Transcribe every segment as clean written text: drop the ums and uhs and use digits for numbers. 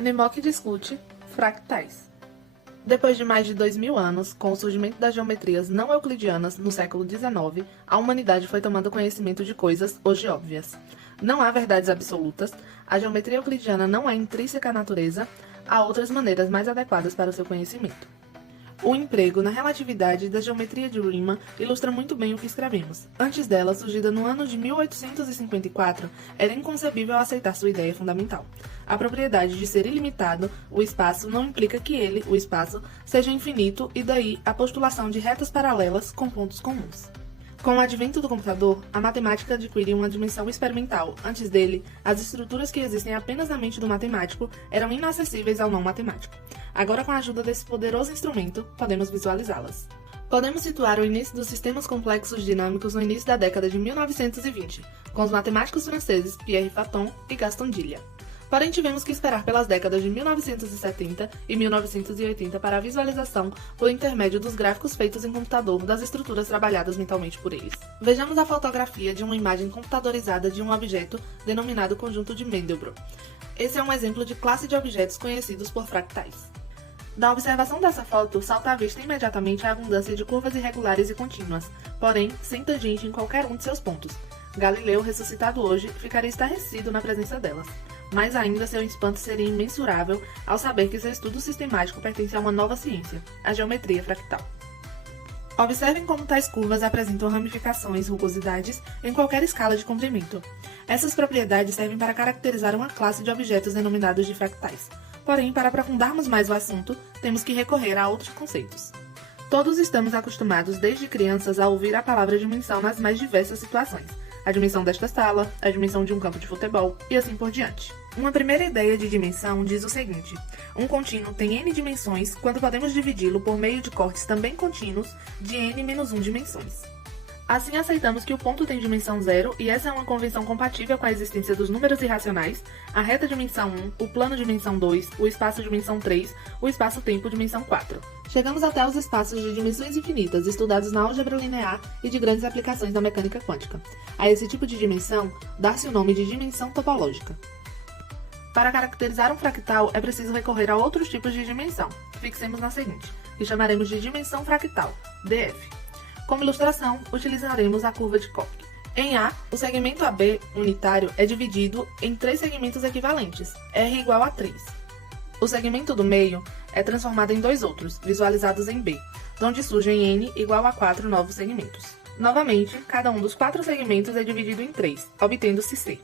Nimok discute fractais. Depois de mais de 2000 anos, com o surgimento das geometrias não euclidianas no século XIX, a humanidade foi tomando conhecimento de coisas hoje óbvias. Não há verdades absolutas, a geometria euclidiana não é intrínseca à natureza, há outras maneiras mais adequadas para o seu conhecimento. O emprego na relatividade da geometria de Riemann ilustra muito bem o que escrevemos. Antes dela, surgida no ano de 1854, era inconcebível aceitar sua ideia fundamental. A propriedade de ser ilimitado, o espaço não implica que ele, o espaço, seja infinito e daí a postulação de retas paralelas com pontos comuns. Com o advento do computador, a matemática adquire uma dimensão experimental. Antes dele, as estruturas que existem apenas na mente do matemático eram inacessíveis ao não matemático. Agora, com a ajuda desse poderoso instrumento, podemos visualizá-las. Podemos situar o início dos sistemas complexos dinâmicos no início da década de 1920, com os matemáticos franceses Pierre Faton e Gaston D'Illia. Porém, tivemos que esperar pelas décadas de 1970 e 1980 para a visualização, por intermédio dos gráficos feitos em computador, das estruturas trabalhadas mentalmente por eles. Vejamos a fotografia de uma imagem computadorizada de um objeto denominado conjunto de Mandelbrot. Esse é um exemplo de classe de objetos conhecidos por fractais. Da observação dessa foto, salta à vista imediatamente a abundância de curvas irregulares e contínuas, porém sem tangente em qualquer um de seus pontos. Galileu, ressuscitado hoje, ficaria estarrecido na presença delas. Mais ainda, seu espanto seria imensurável ao saber que seu estudo sistemático pertence a uma nova ciência, a geometria fractal. Observem como tais curvas apresentam ramificações, rugosidades, em qualquer escala de comprimento. Essas propriedades servem para caracterizar uma classe de objetos denominados de fractais. Porém, para aprofundarmos mais o assunto, temos que recorrer a outros conceitos. Todos estamos acostumados desde crianças a ouvir a palavra dimensão nas mais diversas situações. A dimensão desta sala, a dimensão de um campo de futebol e assim por diante. Uma primeira ideia de dimensão diz o seguinte: um contínuo tem n dimensões quando podemos dividi-lo por meio de cortes também contínuos de n-1 dimensões. Assim, aceitamos que o ponto tem dimensão 0 e essa é uma convenção compatível com a existência dos números irracionais, a reta dimensão 1, o plano dimensão 2, o espaço dimensão 3, o espaço-tempo dimensão 4. Chegamos até os espaços de dimensões infinitas, estudados na álgebra linear e de grandes aplicações da mecânica quântica. A esse tipo de dimensão, dá-se o nome de dimensão topológica. Para caracterizar um fractal, é preciso recorrer a outros tipos de dimensão. Fixemos na seguinte, que chamaremos de dimensão fractal, df. Como ilustração, utilizaremos a curva de Koch. Em A, o segmento AB unitário é dividido em 3 segmentos equivalentes, R igual a 3. O segmento do meio é transformado em 2 outros, visualizados em B, onde surgem N igual a 4 novos segmentos. Novamente, cada um dos 4 segmentos é dividido em 3, obtendo-se C.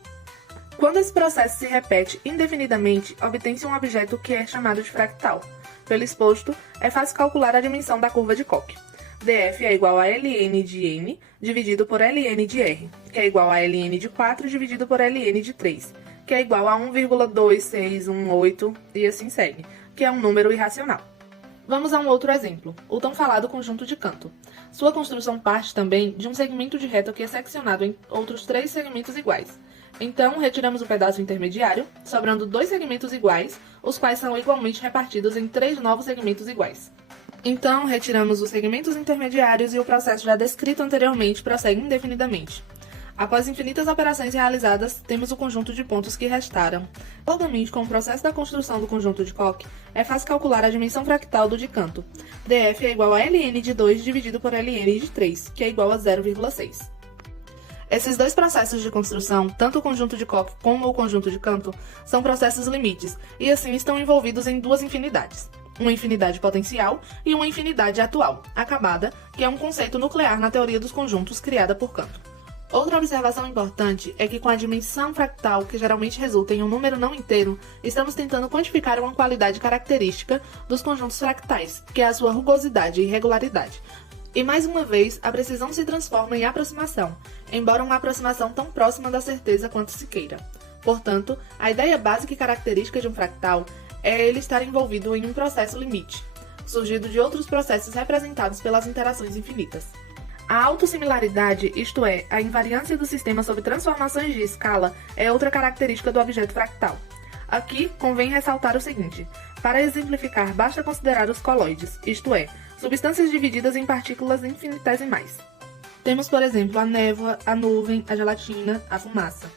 Quando esse processo se repete indefinidamente, obtém-se um objeto que é chamado de fractal. Pelo exposto, é fácil calcular a dimensão da curva de Koch. df é igual a ln de n dividido por ln de r, que é igual a ln de 4 dividido por ln de 3, que é igual a 1,2618 e assim segue, que é um número irracional. Vamos a um outro exemplo, o tão falado conjunto de Cantor. Sua construção parte também de um segmento de reta que é seccionado em outros 3 segmentos iguais. Então, retiramos o pedaço intermediário, sobrando 2 segmentos iguais, os quais são igualmente repartidos em 3 novos segmentos iguais. Então, retiramos os segmentos intermediários e o processo já descrito anteriormente prossegue indefinidamente. Após infinitas operações realizadas, temos o conjunto de pontos que restaram. Analogadamente com o processo da construção do conjunto de Koch, é fácil calcular a dimensão fractal do de Cantor. df é igual a ln de 2 dividido por ln de 3, que é igual a 0,6. Esses 2 processos de construção, tanto o conjunto de Koch como o conjunto de Cantor, são processos limites, e assim estão envolvidos em 2 infinidades. Uma infinidade potencial e uma infinidade atual, acabada, que é um conceito nuclear na teoria dos conjuntos criada por Cantor. Outra observação importante é que com a dimensão fractal, que geralmente resulta em um número não inteiro, estamos tentando quantificar uma qualidade característica dos conjuntos fractais, que é a sua rugosidade e regularidade. E mais uma vez, a precisão se transforma em aproximação, embora uma aproximação tão próxima da certeza quanto se queira. Portanto, a ideia básica e característica de um fractal é ele estar envolvido em um processo limite, surgido de outros processos representados pelas interações infinitas. A autossimilaridade, isto é, a invariância do sistema sob transformações de escala, é outra característica do objeto fractal. Aqui, convém ressaltar o seguinte: para exemplificar, basta considerar os coloides, isto é, substâncias divididas em partículas infinitesimais. Temos, por exemplo, a névoa, a nuvem, a gelatina, a fumaça.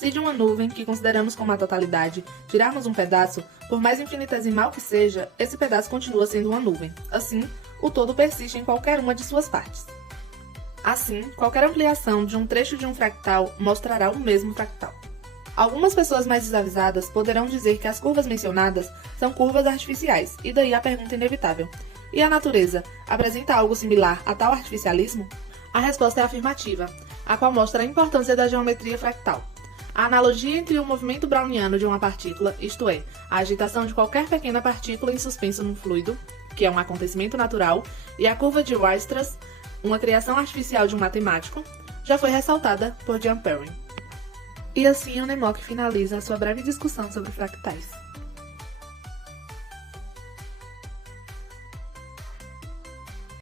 Se de uma nuvem, que consideramos como a totalidade, tirarmos um pedaço, por mais infinitesimal que seja, esse pedaço continua sendo uma nuvem. Assim, o todo persiste em qualquer uma de suas partes. Assim, qualquer ampliação de um trecho de um fractal mostrará o mesmo fractal. Algumas pessoas mais desavisadas poderão dizer que as curvas mencionadas são curvas artificiais, e daí a pergunta inevitável: e a natureza apresenta algo similar a tal artificialismo? A resposta é afirmativa, a qual mostra a importância da geometria fractal. A analogia entre o movimento browniano de uma partícula, isto é, a agitação de qualquer pequena partícula em suspenso num fluido, que é um acontecimento natural, e a curva de Weierstrass, uma criação artificial de um matemático, já foi ressaltada por Jan Perrin. E assim o NEMOC finaliza a sua breve discussão sobre fractais.